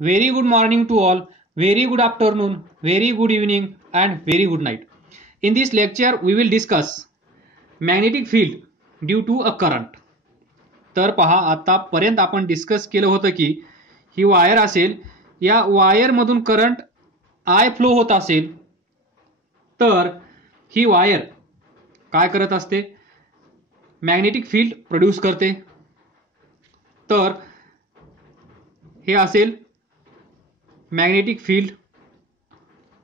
Very good morning to all, very good afternoon, very good evening, and very good night. In this lecture, we will discuss magnetic field due to a current. तर पहा, आतापर्यंत आपण discuss केलं होतं की ही wire असेल, या वायरमधून current I flow होत असेल तर ही वायर काय करत असते, मॅग्नेटिक फील्ड प्रोड्यूस करते. तर हे असेल magnetic field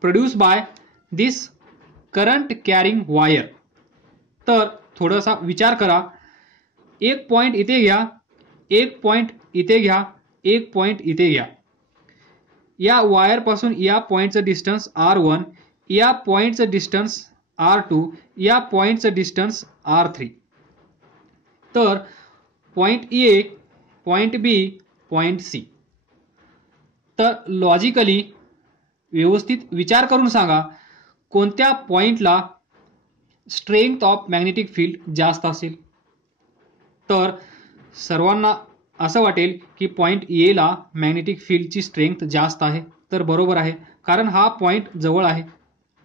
produced by this current carrying wire. तर थोडासा विचार करा, एक पॉइंट इथे घ्या, एक पॉइंट इथे घ्या, एक पॉइंट इथे घ्या. या वायर पासून या पॉइंटचं डिस्टन्स R1, या पॉइंटचं डिस्टन्स R2, या पॉइंटचं डिस्टन्स R3. तर point A, point B, point C. तर लॉजिकली व्यवस्थित विचार करून सांगा, कोणत्या पॉइंटला स्ट्रेंथ ऑफ मॅग्नेटिक फील्ड जास्त असेल. तर सर्वांना असं वाटेल की पॉइंट ए ला मॅग्नेटिक फील्डची स्ट्रेंथ जास्त आहे. तर बरोबर आहे, कारण हा पॉइंट जवळ आहे.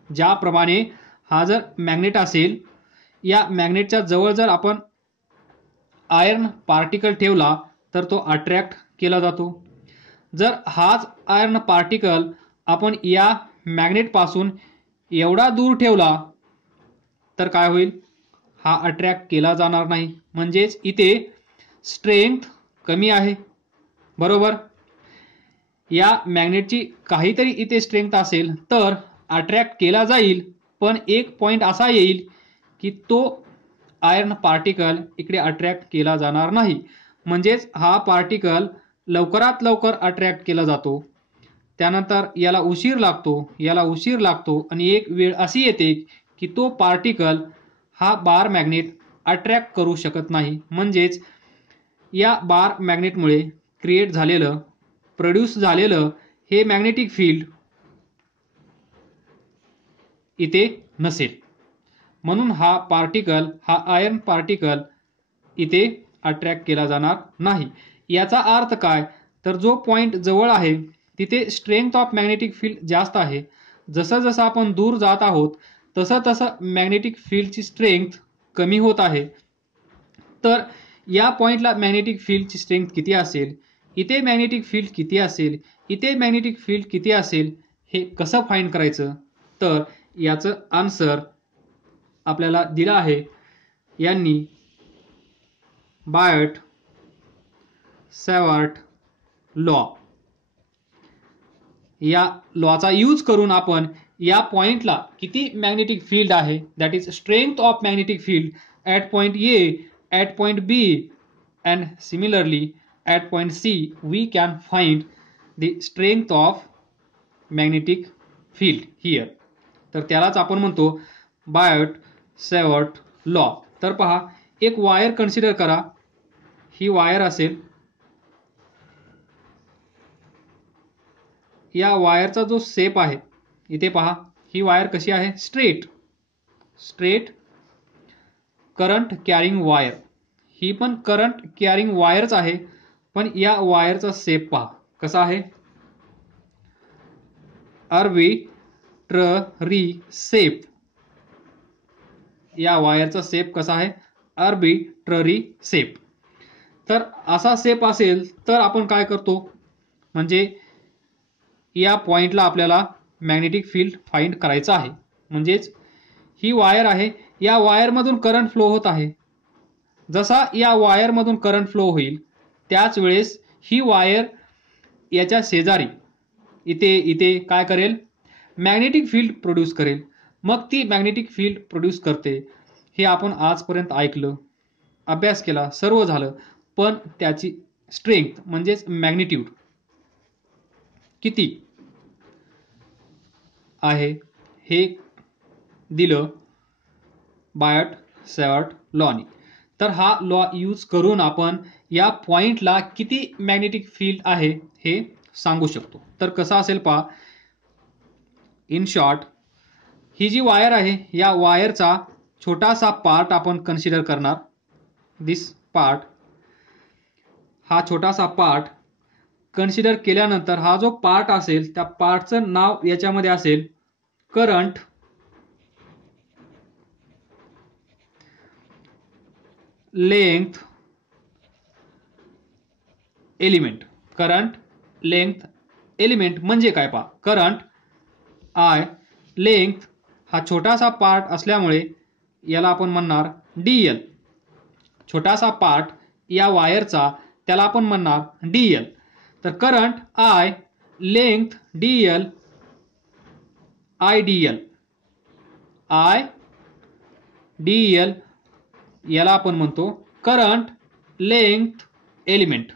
ज्याप्रमाणे हा जर मॅग्नेट असेल, या मॅग्नेटच्या जवळ जर आपण आयर्न पार्टिकल ठेवला तर तो अट्रॅक्ट केला जातो. जर हाच आयर्न पार्टिकल आपण या मॅग्नेट पासून एवढा दूर ठेवला तर काय होईल, हा अट्रॅक्ट केला जाणार नाही. म्हणजेच इथे स्ट्रेंथ कमी आहे. बरोबर, या मॅग्नेटची काहीतरी इथे स्ट्रेंथ असेल तर अट्रॅक्ट केला जाईल, पण एक पॉइंट असा येईल की तो आयर्न पार्टिकल इकडे अट्रॅक्ट केला जाणार नाही. म्हणजेच हा पार्टिकल लवकरात लवकर अट्रॅक्ट केला जातो. त्यानंतर याला उशीर लागतो, याला उशीर लागतो, आणि एक वेळ अशी येते की तो पार्टिकल हा बार मॅग्नेट अट्रॅक्ट करू शकत नाही. म्हणजेच या बार मॅग्नेटमुळे क्रिएट झालेलं, प्रोड्यूस झालेलं हे मॅग्नेटिक फील्ड इथे नसेल. म्हणून हा पार्टिकल, हा आयर्न पार्टिकल इथे अट्रॅक्ट केला जाणार नाही. याचा अर्थ काय, तर जो पॉइंट जवळ आहे तिथे स्ट्रेंथ ऑफ मॅग्नेटिक फील्ड जास्त आहे. जसं जसं आपण दूर जात आहोत तसं तसं मॅग्नेटिक फील्डची स्ट्रेंथ कमी होत आहे. तर या पॉइंटला मॅग्नेटिक फील्डची स्ट्रेंथ किती असेल, इथे मॅग्नेटिक फील्ड किती असेल, इथे मॅग्नेटिक फील्ड किती असेल, हे कसं फाइंड करायचं. तर याचं आन्सर आपल्याला दिलं आहे यांनी, बायट सॅवर्ट लॉ. या लॉचा यूज करून आपण या पॉइंटला किती मॅग्नेटिक फील्ड आहे, that is strength of magnetic field at point A, at point B, and similarly at point C, we can find the strength of magnetic field here. तर त्यालाच आपण म्हणतो बायट सॅवर्ट लॉ. तर पहा, एक वायर कन्सिडर करा. ही wire असेल, या वायरचा जो शेप आहे इथे पहा, ही वायर कशी आहे, straight straight current carrying wire. ही पण करंट कॅरिंग वायरच आहे, पण या वायरचा शेप पहा कसा आहे, आर्बिट्ररी शेप. या वायरचा शेप कसा आहे, आर्बिट्ररी शेप. तर असा शेप असेल तर आपण काय करतो, म्हणजे या पॉइंटला आपल्याला मॅग्नेटिक फील्ड फाइंड करायचं आहे. म्हणजेच ही वायर आहे, या वायरमधून करंट फ्लो होत आहे. जसा या वायरमधून करंट फ्लो होईल त्याच वेळेस ही वायर याच्या शेजारी इथे इथे काय करेल, मॅग्नेटिक फील्ड प्रोड्यूस करेल. मग ती मॅग्नेटिक फील्ड प्रोड्यूस करते, हे आपण आजपर्यंत ऐकलं, अभ्यास केला, सर्व झालं. पण त्याची स्ट्रेंथ म्हणजेच मॅग्निट्यूड किती आहे हे दिलं बायट सॅवर्ट लॉनी. तर हा लॉ यूज करून आपण या पॉइंटला किती मॅग्नेटिक फील्ड आहे हे सांगू शकतो. तर कसं असेल पहा, इन शॉर्ट, ही जी वायर आहे या वायरचा छोटासा पार्ट आपण कन्सिडर करणार. दिस पार्ट, हा छोटासा पार्ट कन्सिडर केल्यानंतर हा जो पार्ट असेल त्या पार्टचं नाव याच्यामध्ये असेल current length element. Current length element म्हणजे काय पहा, करंट आय, लेंथ हा छोटासा पार्ट असल्यामुळे याला आपण म्हणणार डीएल. छोटासा पार्ट या वायरचा त्याला आपण म्हणणार डीएल. तर current I, length Diehl, I Diehl. I Diehl याला आपण म्हणतो करंट लेंथ एलिमेंट.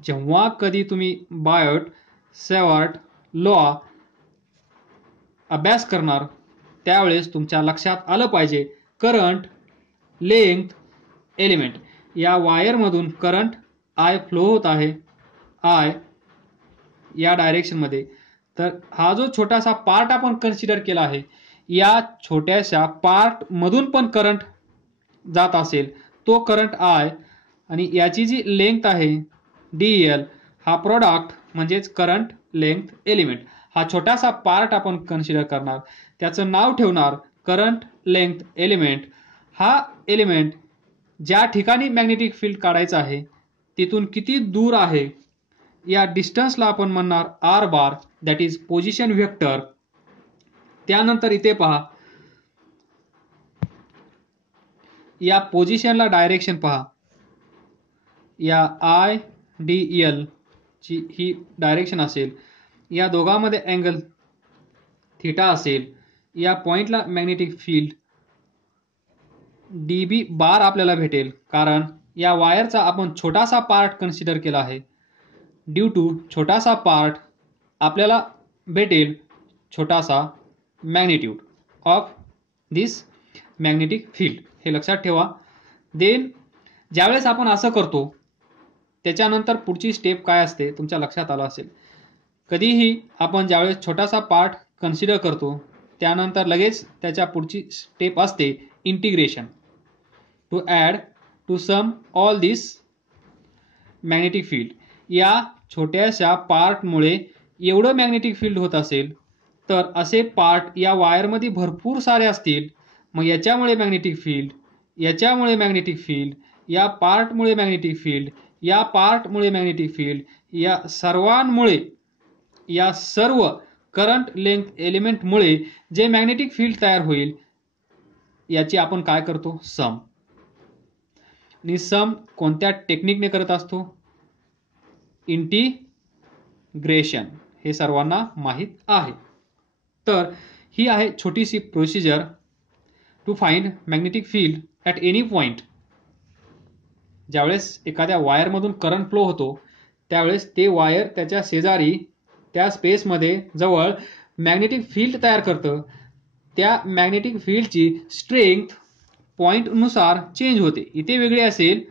जेव्हा कधी तुम्ही बायोट सेवर्ट लॉ अभ्यास करणार त्यावेळेस तुमच्या लक्षात आलं पाहिजे करंट लेंथ एलिमेंट. या वायरमधून करंट आय फ्लो होत आहे, आय या डायरेक्शनमध्ये. तर हा जो छोटासा पार्ट आपण कन्सिडर केला आहे या छोट्याशा पार्टमधून पण करंट जात असेल तो करंट आय, आणि याची जी लेंथ आहे डीएल हा प्रोडक्ट म्हणजेच करंट लेंथ एलिमेंट. हा छोटासा पार्ट आपण कन्सिडर करणार, त्याचं नाव ठेवणार करंट लेंथ एलिमेंट. हा एलिमेंट ज्या ठिकाणी मॅग्नेटिक फील्ड काढायचं आहे तिथून किती दूर आहे या डिस्टन्सला आपण म्हणणार R bar, that is position vector. त्यानंतर इथे पहा या पोझिशनला डायरेक्शन पहा, या आय डी एल ची ही डायरेक्शन असेल, या दोघांमध्ये अँगल थिटा असेल, या पॉइंटला magnetic field D B bar आपल्याला भेटेल, कारण या वायरचा आपण छोटासा पार्ट कन्सिडर केला आहे. ड्यू टू छोटासा पार्ट आपल्याला भेटेल छोटासा magnitude of this magnetic field. हे लक्षात ठेवा. देन ज्यावेळेस आपण असं करतो त्याच्यानंतर पुढची स्टेप काय असते तुमच्या लक्षात आलं असेल. कधीही आपण ज्यावेळेस छोटासा पार्ट कन्सिडर करतो त्यानंतर लगेच त्याच्या पुढची स्टेप असते integration, to add to sum all this magnetic field. या छोट्याशा पार्टमुळे एवढं मॅग्नेटिक फील्ड होत असेल तर असे पार्ट या वायरमध्ये भरपूर सारे असतील, मग याच्यामुळे मॅग्नेटिक फील्ड, याच्यामुळे मॅग्नेटिक फील्ड, या पार्टमुळे मॅग्नेटिक फील्ड, या पार्टमुळे मॅग्नेटिक फील्ड, या सर्वांमुळे, या सर्व करंट लेंथ एलिमेंटमुळे जे मॅग्नेटिक फील्ड तयार होईल याची आपण काय करतो सम. आणि सम कोणत्या टेक्निकने करत असतो, इंटिग्रेशन. हे सर्वांना माहीत आहे. तर ही आहे छोटीशी procedure to find magnetic field at any point. ज्यावेळेस एखाद्या वायरमधून करंट फ्लो होतो त्यावेळेस ते वायर त्याच्या शेजारी त्या स्पेसमध्ये जवळ मॅग्नेटिक फील्ड तयार करतं. त्या मॅग्नेटिक फील्डची स्ट्रेंथ पॉईंटनुसार चेंज होते. इथे वेगळी असेल,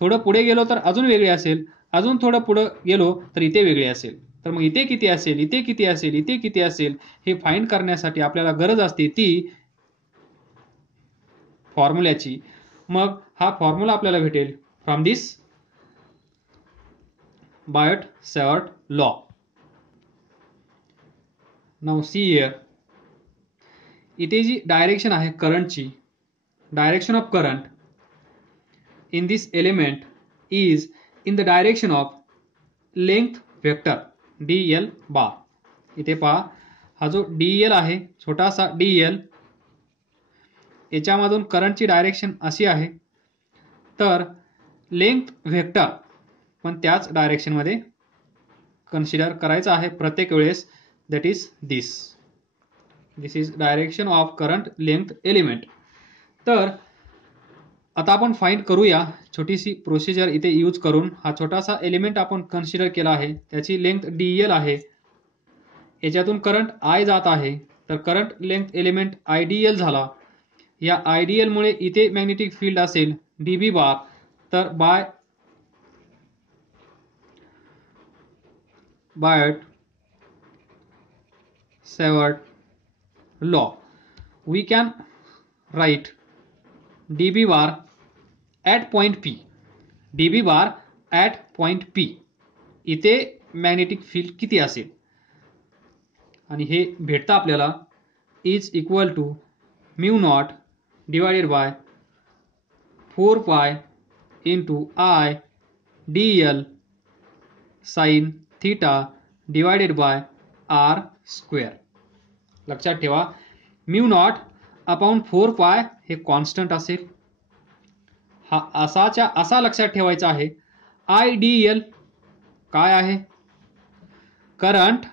थोडं पुढे गेलो तर अजून वेगळी असेल, अजून थोडं पुढे गेलो तर इथे वेगळी असेल. तर मग इथे किती असेल, इथे किती असेल, इथे किती असेल हे फाइंड करण्यासाठी आपल्याला गरज असते ती फॉर्म्युल्याची. मग हा फॉर्म्युला आपल्याला भेटेल from this Biot Savart law. Now see here, इथे जी डायरेक्शन आहे करंटची, direction of current in this element is in the direction of length vector dl bar. इथे पहा हा जो dl आहे छोटासा dl, याच्यामधून करंटची डायरेक्शन अशी आहे, तर लेंथ व्हेक्टर पण त्याच डायरेक्शनमध्ये कन्सिडर करायचं आहे प्रत्येक वेळेस, that is this is direction of current length element. तर आता आपण फाइंड करूया छोटीशी प्रोसिजर इथे यूज करून. हा छोटासा एलिमेंट आपण कन्सिडर केला आहे, त्याची लेंथ डीएल आहे, याच्यातून करंट आय जात आहे, तर करंट लेंथ एलिमेंट आयडीएल झाला. या आयडीएल मुळे इथे मॅग्नेटिक फील्ड असेल डीबी बार. तर Biot Savart law we can write dB bar at point P, dB bar at point P. इथे मॅग्नेटिक फील्ड किती असेल, आणि हे भेटतं आपल्याला is equal to mu naught divided by 4 pi into I D L sine theta divided by R square. लक्षात ठेवा, mu naught upon 4 पाय हे कॉन्स्टंट असेल. हा असाच्या असा लक्षात ठेवायचा आहे. आय डी एल काय आहे, करंट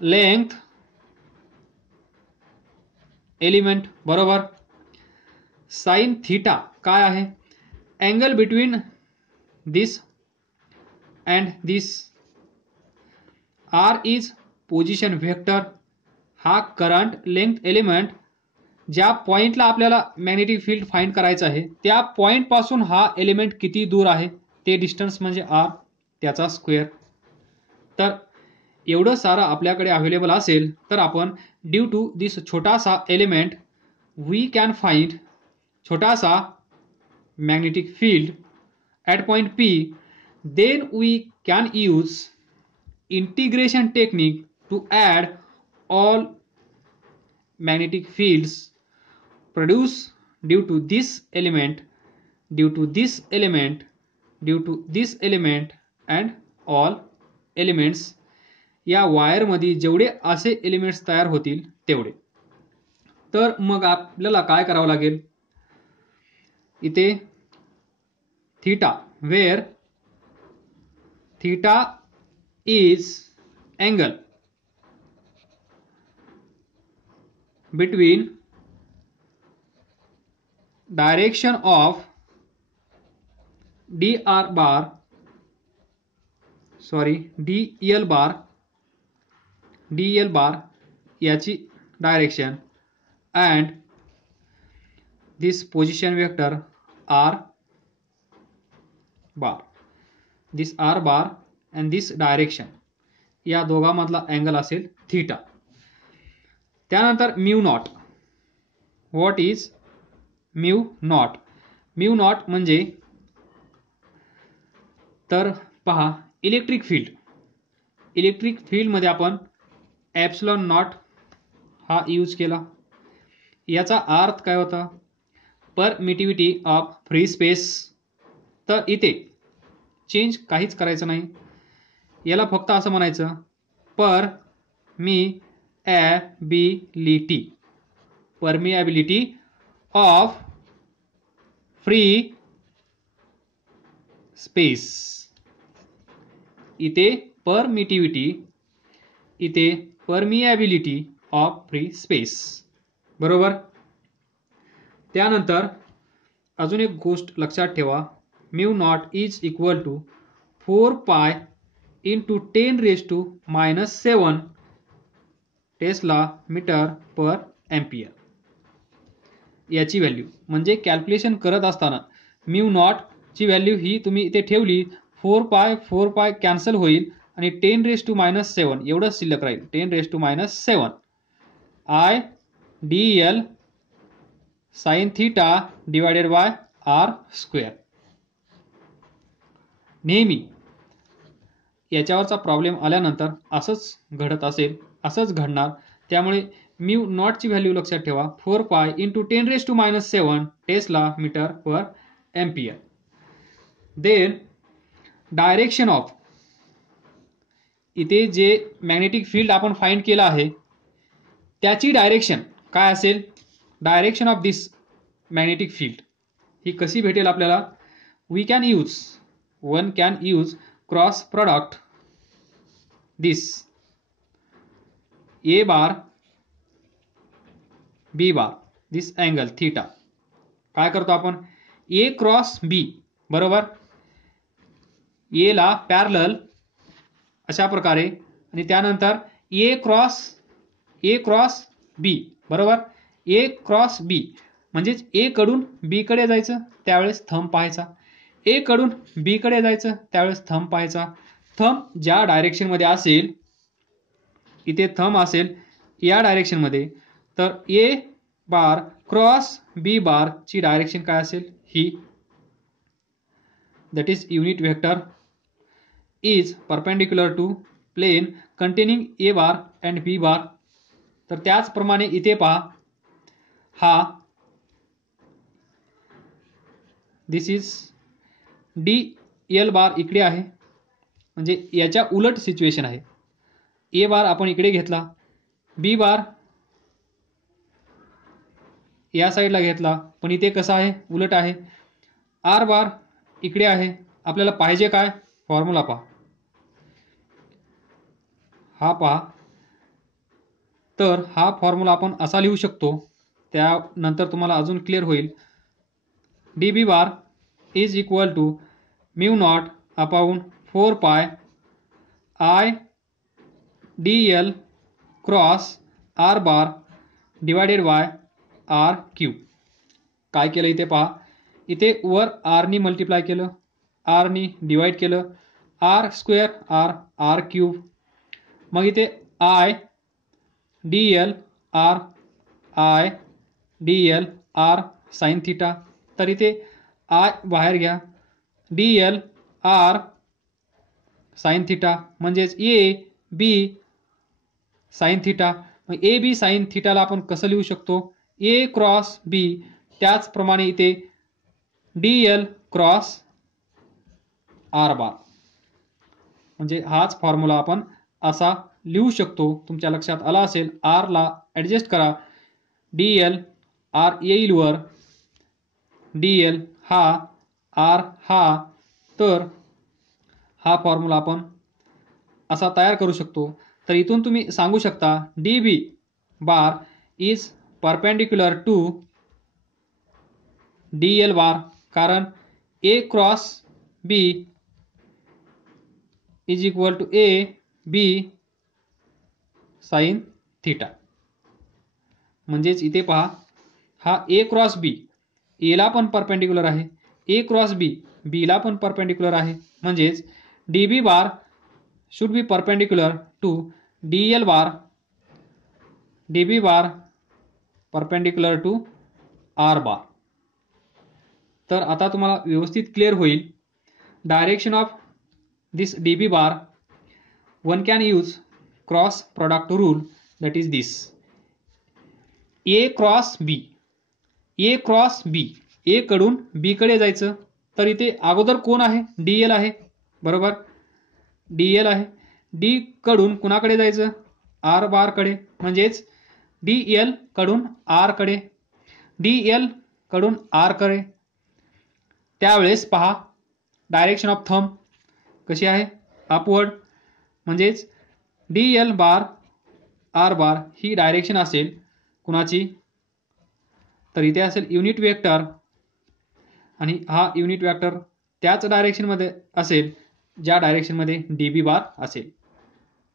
लेंथ एलिमेंट बरोबर. साइन थीटा काय आहे, angle between this and this. R is position vector. हा करंट लेंथ एलिमेंट ज्या पॉइंटला आपल्याला मॅग्नेटिक फील्ड फाइंड करायचं आहे त्या पॉइंट पासून हा एलिमेंट किती दूर आहे ते डिस्टन्स म्हणजे आर, त्याचा स्क्वेअर. तर एवढं सारं आपल्याकडे अवेलेबल असेल तर आपण ड्यू टू दिस छोटासा एलिमेंट वी कॅन फाइंड छोटासा magnetic field at point P. Then we can use integration technique to add all magnetic fields produced due to this element, due to this element, due to this element and all elements. या wire मध्ये जेवढे असे elements तयार होतील तेवढे. तर मग आपल्याला काय करावं लागेल, इथे theta where theta is angle between direction of dr bar dl bar याची direction and this position vector r bar, this r bar and this direction, या दोघांमधला अँगल असेल थीटा. त्यानंतर mu naught. What is mu naught? Mu naught म्हणजे तर पहा, electric field. Electric फील्डमध्ये आपण एप्सिलॉन नॉट हा यूज केला. याचा अर्थ काय होता, परमिटिव्हिटी ऑफ फ्री स्पेस. तर इथे चेंज काहीच करायचं नाही, याला फक्त असं म्हणायचं परमिएबिलिटी ऑफ फ्री स्पेस. इथे परमिटिव्हिटी, इथे परमिएबिलिटी ऑफ फ्री स्पेस बरोबर. त्यानंतर अजून एक गोष्ट लक्षात ठेवा, mu naught is equal to 4 pi into 10⁻⁻⁷ tesla metre per ampere. याची व्हॅल्यू म्हणजे कॅल्क्युलेशन करत असताना म्यू नॉट ची व्हॅल्यू ही तुम्ही इथे ठेवली, 4 पाय कॅन्सल होईल आणि 10⁻⁷ एवढंच शिल्लक राहील. 10⁻⁷ I D L sine theta divided by R square. नेहमी याच्यावरचा प्रॉब्लेम आल्यानंतर असंच घडत असेल, असंच घडणार. त्यामुळे म्यू नॉटची व्हॅल्यू लक्षात ठेवा, 4 pi into 10⁻⁷ tesla metre per ampere. Then direction of, इथे जे मॅग्नेटिक फील्ड आपण फाइंड केलं आहे त्याची डायरेक्शन काय असेल, direction of this magnetic field ही कशी भेटेल आपल्याला. One can use cross product this A bar B bar, this angle theta. काय करतो आपण, ए क्रॉस बी बरोबर, ए ला पॅरलल अशा प्रकारे, आणि त्यानंतर ए क्रॉस बी बरोबर. ए क्रॉस बी म्हणजेच ए कडून बी कडे जायचं त्यावेळेस थंब पाहायचा, ए कडून बी कडे जायचं त्यावेळेस थंब पाहायचा. थंब ज्या डायरेक्शन मध्ये असेल, इथे थंब असेल या डायरेक्शन मध्ये, तर ए बार क्रॉस बी बार ची डायरेक्शन काय असेल, ही that is unit vector is perpendicular to plane containing a bar and b bar. तर त्याचप्रमाणे इथे पहा, हा दिस इज डी एल बार इकडे आहे, म्हणजे याच्या उलट सिच्युएशन आहे. ए बार आपण इकडे घेतला, बी बार या साईडला घेतला, पण इथे कसा आहे, उलट आहे. आर बार इकडे आहे. आपल्याला पाहिजे काय, फॉर्म्युला पहा, हा पहा. तर हा फॉर्म्युला आपण असा लिहू शकतो, त्यानंतर तुम्हाला अजून क्लिअर होईल. D B bar is equal to mu naught upon 4 pi I D L cross R bar divided by R cube. काय केलं इथे पहा, इथे वर आरनी मल्टिप्लाय केलं, आरनी डिवाइड केलं, R square R R cube. मग इथे I D L R I D L R sine theta. तर इथे आय बाहेर घ्या, D L R sine theta म्हणजेच ए बी साइन थीटा. मग ए बी साइन थीटाला आपण कसं लिहू शकतो, ए क्रॉस बी. त्याचप्रमाणे इथे D L cross R bar, म्हणजे हाच फॉर्म्युला आपण असा लिहू शकतो. तुमच्या लक्षात आला असेल. आर ला ॲडजस्ट करा, डी एल आर येईल वर, डी एल हा आर हा. तर हा फॉर्म्युला आपण असा तयार करू शकतो. तर इथून तुम्ही सांगू शकता D B bar is perpendicular to D L bar, कारण A cross B is equal to A B sine theta. म्हणजेच इथे पहा, हा ए क्रॉस बी एला पण परपेंडिक्युलर आहे, ए क्रॉस बी बीला पण परपेंडिक्युलर आहे. म्हणजेच D B bar should be perpendicular to D L bar, D B bar perpendicular to R bar. तर आता तुम्हाला व्यवस्थित क्लिअर होईल. Direction of this D B bar, one can use cross product rule, that is this. A cross B, A cross B, A कडून B कडे जायचं. तर इथे अगोदर कोण आहे, डी एल आहे, बरोबर, डी एल आहे. डी कडून कुणाकडे जायचं, आर बार कडे, म्हणजेच डी एल कडून आर कडे, डी एल कडून आर कडे. त्यावेळेस पहा डायरेक्शन ऑफ थंब कशी आहे, अपवर्ड. म्हणजेच D L bar R bar ही डायरेक्शन असेल कुणाची, तर इथे असेल युनिट वेक्टर, आणि हा युनिट वेक्टर त्याच डायरेक्शनमध्ये असेल ज्या डायरेक्शनमध्ये डी बी बार असेल.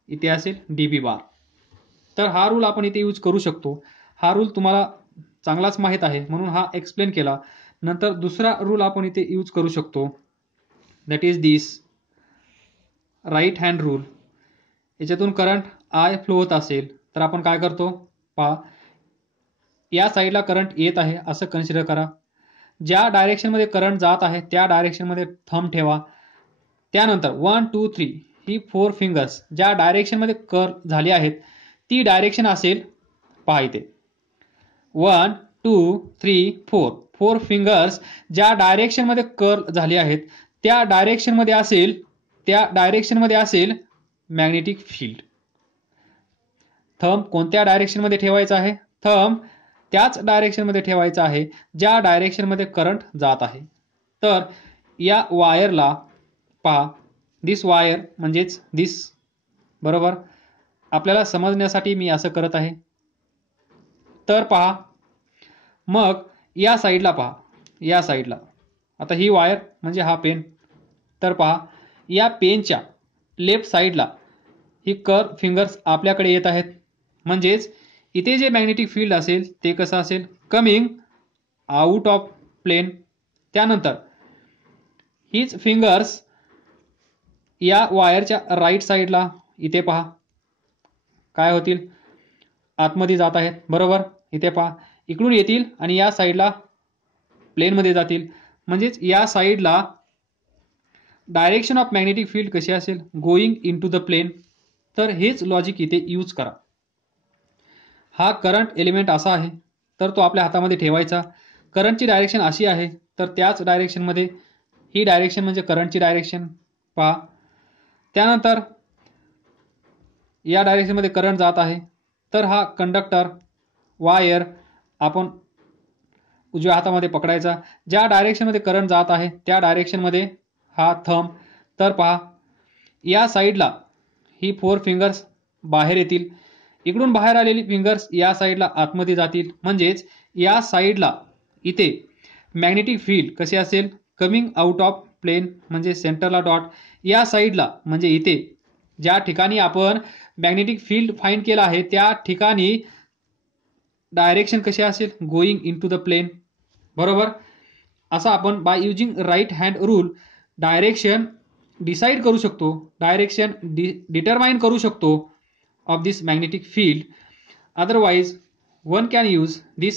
इथे असेल डी बी बार. तर हा रूल आपण इथे यूज करू शकतो. हा रूल तुम्हाला चांगलाच माहीत आहे म्हणून हा एक्सप्लेन केला. नंतर दुसरा रूल आपण इथे यूज करू शकतो, that is this right hand rule. याच्यातून करंट आय फ्लो होत असेल तर आपण काय करतो, पहा, या साईडला करंट येत आहे असं कन्सिडर करा. ज्या डायरेक्शनमध्ये करंट जात आहे त्या डायरेक्शनमध्ये थंब ठेवा. त्यानंतर 1 2 3 ही 4 फिंगर्स ज्या डायरेक्शनमध्ये कर्ल झाली आहेत ती डायरेक्शन असेल, पहा इथे 1 2 3 4, 4 फिंगर्स ज्या डायरेक्शनमध्ये कर्ल झाली आहेत त्या डायरेक्शनमध्ये असेल मॅग्नेटिक फील्ड. थंब कोणत्या डायरेक्शनमध्ये ठेवायचा आहे, थंब त्याच डायरेक्शनमध्ये ठेवायचा आहे ज्या डायरेक्शनमध्ये करंट जात आहे. तर या वायरला पहा, दिस वायर म्हणजेच दिस, बरोबर, आपल्याला समजण्यासाठी मी असं करत आहे. तर पहा, मग या साईडला पहा, या साईडला आता ही वायर म्हणजे हा पेन. तर पहा, या पेनच्या लेफ्ट साईडला ही कर्व फिंगर्स आपल्याकडे येत आहेत. म्हणजेच इथे जे मॅग्नेटिक फील्ड असेल ते कसं असेल, कमिंग आउट ऑफ प्लेन. त्यानंतर हीच फिंगर्स या वायरच्या राईट साईडला इथे पहा काय होतील, आतमध्ये जात आहेत, बरोबर. इथे पहा, इकडून येतील आणि या साईडला प्लेनमध्ये जातील. म्हणजेच या साईडला डायरेक्शन ऑफ मॅग्नेटिक फील्ड कशी असेल, going into the plane. तर हेच लॉजिक इथे यूज करा. हा करंट एलिमेंट असा आहे तर तो आपल्या हातामध्ये ठेवायचा. करंटची डायरेक्शन अशी आहे तर त्याच डायरेक्शनमध्ये ही डायरेक्शन म्हणजे करंटची डायरेक्शन पहा. त्यानंतर या डायरेक्शनमध्ये करंट जात आहे तर हा कंडक्टर वायर आपण उजव्या हातामध्ये पकडायचा. ज्या डायरेक्शनमध्ये करंट जात आहे त्या डायरेक्शनमध्ये हा थंब. तर पहा या साईडला ही 4 फिंगर्स बाहेर येतील, इकडून बाहेर आलेली फिंगर्स या साईडला आतमध्ये जातील. म्हणजेच या साईडला इथे मॅग्नेटिक फील्ड कसे असेल, कमिंग आउट ऑफ प्लेन म्हणजे सेंटरला डॉट. या साईडला म्हणजे इथे ज्या ठिकाणी आपण मॅग्नेटिक फील्ड फाइंड केला आहे त्या ठिकाणी डायरेक्शन कशी असेल, going into the plane. बरोबर. असं आपण by using right hand rule direction decide करू शकतो, डायरेक्शन डिटरमाइन करू शकतो of this magnetic field. Otherwise one can use this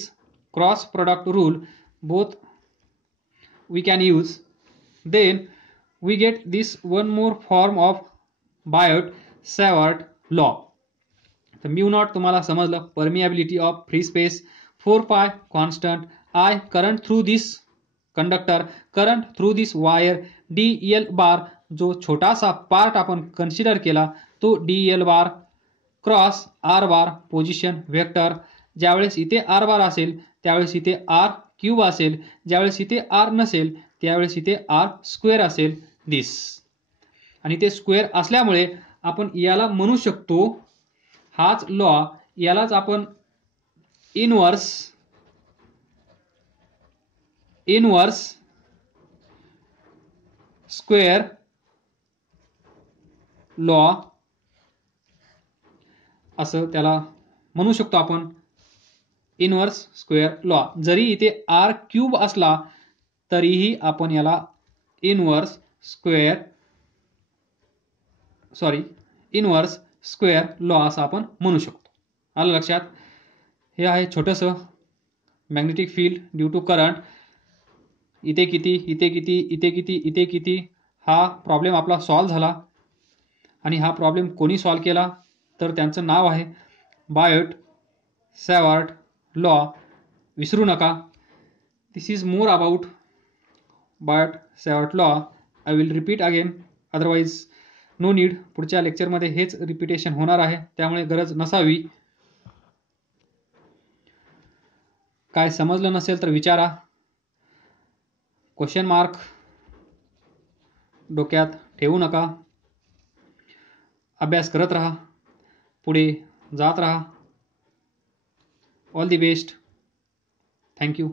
cross product rule, both we can use. Then we get this one more form of Biot-Savart law. तर mu naught तुम्हाला समजलं, permeability of free space, 4 pi constant, I current through this conductor, current through this wire, DL bar जो छोटासा part आपण consider केला तो DL bar cross R bar position vector. ज्यावेळेस इथे आर बार असेल त्यावेळेस इथे आर क्यूब असेल, ज्यावेळेस इथे आर नसेल त्यावेळेस इथे आर स्क्वेअर असेल दिस. आणि ते स्क्वेअर असल्यामुळे आपण याला म्हणू शकतो, हाच लॉ यालाच आपण इनवर्स स्क्वेअर लॉ असं त्याला म्हणू शकतो आपण, इनवर्स स्क्वेअर लॉ. जरी इथे आर क्यूब असला तरीही आपण याला इनवर्स स्क्वेअर लॉ असं आपण म्हणू शकतो. आलं लक्षात. हे आहे छोटंसं magnetic field due to current. इथे किती, इथे किती, इथे किती, इथे किती, हा प्रॉब्लेम आपला सॉल्व्ह झाला. आणि हा प्रॉब्लेम कोणी सॉल्व्ह केला तर त्यांचं नाव आहे बायोट-सॅवर्ट लॉ. विसरू नका. This is more about Biot-Savart law. I will repeat again, otherwise no need. पुढच्या लेक्चरमध्ये हेच रिपिटेशन होणार आहे त्यामुळे गरज नसावी. काय समजलं नसेल तर विचारा. क्वेश्चन मार्क डोक्यात ठेवू नका. अभ्यास करत राहा, पुढे जात राहा. All the best. थँक्यू.